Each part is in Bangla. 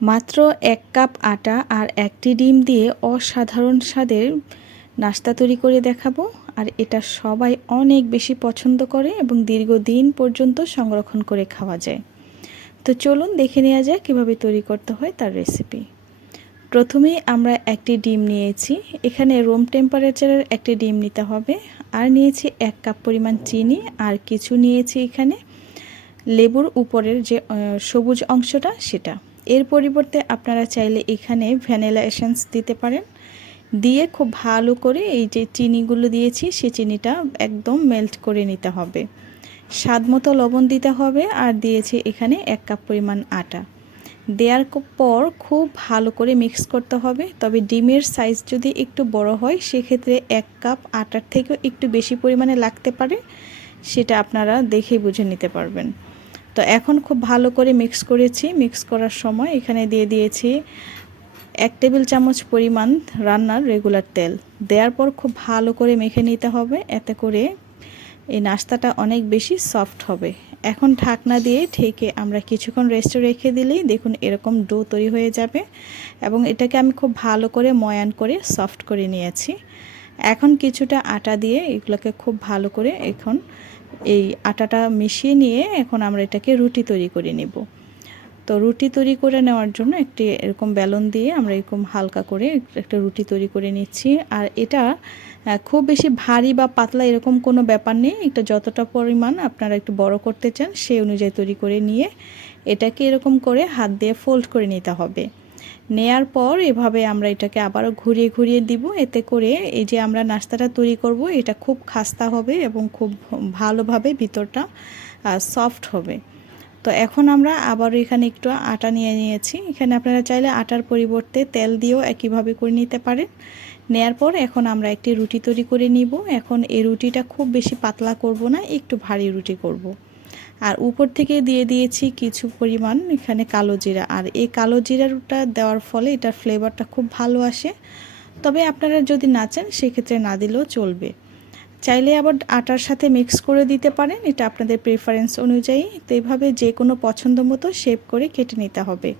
মাত্র এক কাপ আটা আর একটি ডিম দিয়ে অসাধারণ স্বাদের নাস্তা তৈরি করে দেখাবো। আর এটা সবাই অনেক বেশি পছন্দ করে এবং দীর্ঘদিন পর্যন্ত সংরক্ষণ করে খাওয়া যায়। তো চলুন দেখে নেওয়া যায় কীভাবে তৈরি করতে হয় তার রেসিপি প্রথমেই আমরা একটি ডিম নিয়েছি। এখানে রুম টেম্পারেচারের একটি ডিম নিতে হবে। আর নিয়েছি এক কাপ পরিমাণ চিনি আর কিছু নিয়েছি এখানে। লেবুর উপরের যে সবুজ অংশটা সেটা। এর পরিবর্তে আপনারা চাইলে এখানে ভ্যানিলা এসেন্স দিতে পারেন। দিয়ে খুব ভালো করে এই যে চিনিগুলো দিয়েছি, সে চিনিটা একদম মেল্ট করে নিতে হবে। স্বাদ মতো লবণ দিতে হবে আর দিয়েছি এখানে এক কাপ পরিমাণ আটা। দেওয়ার পর খুব ভালো করে মিক্স করতে হবে, তবে ডিমের সাইজ যদি একটু বড় হয়, সেক্ষেত্রে এক কাপ আটার থেকেও একটু বেশি পরিমাণে লাগতে পারে, সেটা আপনারা দেখে বুঝে নিতে পারবেন। তো এখন খুব ভালো করে মিক্স করেছি। মিক্স করার সময় এখানে দিয়ে দিয়েছি এক টেবিল চামচ পরিমাণ রান্নার রেগুলার তেল। দেওয়ার পর খুব ভালো করে মেখে নিতে হবে। এতে করে এই নাস্তাটা অনেক বেশি সফট হবে। এখন ঢাকনা দিয়ে ঢেকে আমরা কিছুক্ষণ রেস্টে রেখে দিলেই দেখুন এরকম ডো তৈরি হয়ে যাবে এবং এটাকে আমি খুব ভালো করে ময়ান করে সফট করে নিয়েছি। এখন কিছুটা আটা দিয়ে এগুলোকে খুব ভালো করে এখন এই আটাটা মিশিয়ে নিয়ে এখন আমরা এটাকে রুটি তৈরি করে নেব। তো রুটি তৈরি করে নেওয়ার জন্য একটি এরকম বেলন দিয়ে আমরা এরকম হালকা করে একটা রুটি তৈরি করে নিচ্ছি। আর এটা খুব বেশি ভারী বা পাতলা এরকম কোনো ব্যাপার নেই। এটা যতটা পরিমাণ আপনারা একটু বড় করতে চান সেই অনুযায়ী তৈরি করে নিয়ে এটাকে এরকম করে হাত দিয়ে ফোল্ড করে নিতে হবে। নেয়ার পর এভাবে আমরা এটাকে আবারও ঘুরিয়ে ঘুরিয়ে দিব। এতে করে এই যে আমরা নাস্তাটা তৈরি করব, এটা খুব খাস্তা হবে এবং খুব ভালোভাবে ভিতরটা সফট হবে। তো এখন আমরা আবার এখানে একটু আটা নিয়ে নিয়েছি। এখানে আপনারা চাইলে আটার পরিবর্তে তেল দিয়েও একইভাবে করে নিতে পারেন। নেয়ার পর এখন আমরা একটি রুটি তৈরি করে নিব। এখন এই রুটিটা খুব বেশি পাতলা করব না, একটু ভারী রুটি করব। আর উপর থেকে দিয়ে দিয়েছি কিছু পরিমাণ এখানে কালো জিরা। আর এই কালো জিরাটা দেওয়ার ফলে এটার ফ্লেভারটা খুব ভালো আসে। তবে আপনারা যদি না চান, সেক্ষেত্রে না দিলেও চলবে। চাইলে আবার আটার সাথে মিক্স করে দিতে পারেন। এটা আপনাদের প্রেফারেন্স অনুযায়ী। তো এভাবে যে কোনো পছন্দ মতো শেপ করে কেটে নিতে হবে।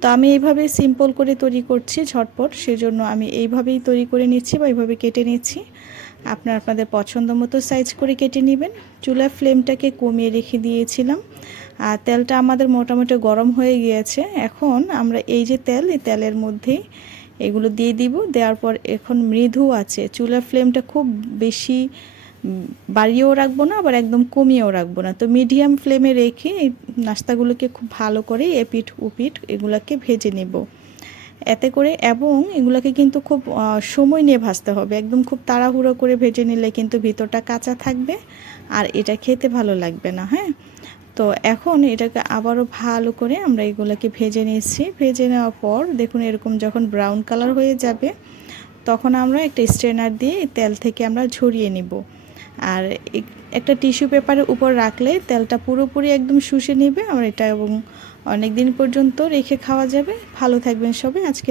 তো আমি এইভাবে সিম্পল করে তৈরি করছি ঝটপট, সেজন্য আমি এইভাবেই তৈরি করে নিচ্ছি বা এইভাবে কেটে নিচ্ছি। আপনার আপনাদের পছন্দ মতো সাইজ করে কেটে নেবেন। চুলার ফ্লেমটাকে কমিয়ে রেখে দিয়েছিলাম। আর তেলটা আমাদের মোটামুটি গরম হয়ে গিয়েছে। এখন আমরা এই যে তেল, এই তেলের মধ্যেই এগুলো দিয়ে দিব। দেওয়ার পর এখন মৃদু আছে। চুলার ফ্লেমটা খুব বেশি বাড়িয়েও রাখব না, আবার একদম কমিয়েও রাখব না। তো মিডিয়াম ফ্লেমে রেখে এই নাস্তাগুলোকে খুব ভালো করে এপিঠ উপিঠ এগুলোকে ভেজে নেব। এতে করে এবং এগুলোকে কিন্তু খুব সময় নিয়ে ভাজতে হবে। একদম খুব তাড়াহুড়ো করে ভেজে নিলে কিন্তু ভিতরটা কাঁচা থাকবে আর এটা খেতে ভালো লাগবে না হ্যাঁ? তো এখন এটাকে আবারও ভালো করে আমরা এগুলোকে ভেজে নিয়েছি। ভেজে নেওয়ার পর দেখুন এরকম যখন ব্রাউন কালার হয়ে যাবে, তখন আমরা একটা স্ট্রেনার দিয়ে তেল থেকে আমরা ঝরিয়ে নিব। আর একটা টিস্যু পেপারের উপর রাখলে তেলটা পুরোপুরি একদম শুষে নেবে, আর এটা এবং অনেক দিন পর্যন্ত রেখে খাওয়া যাবে। ভালো থাকবেন সবাই আজকে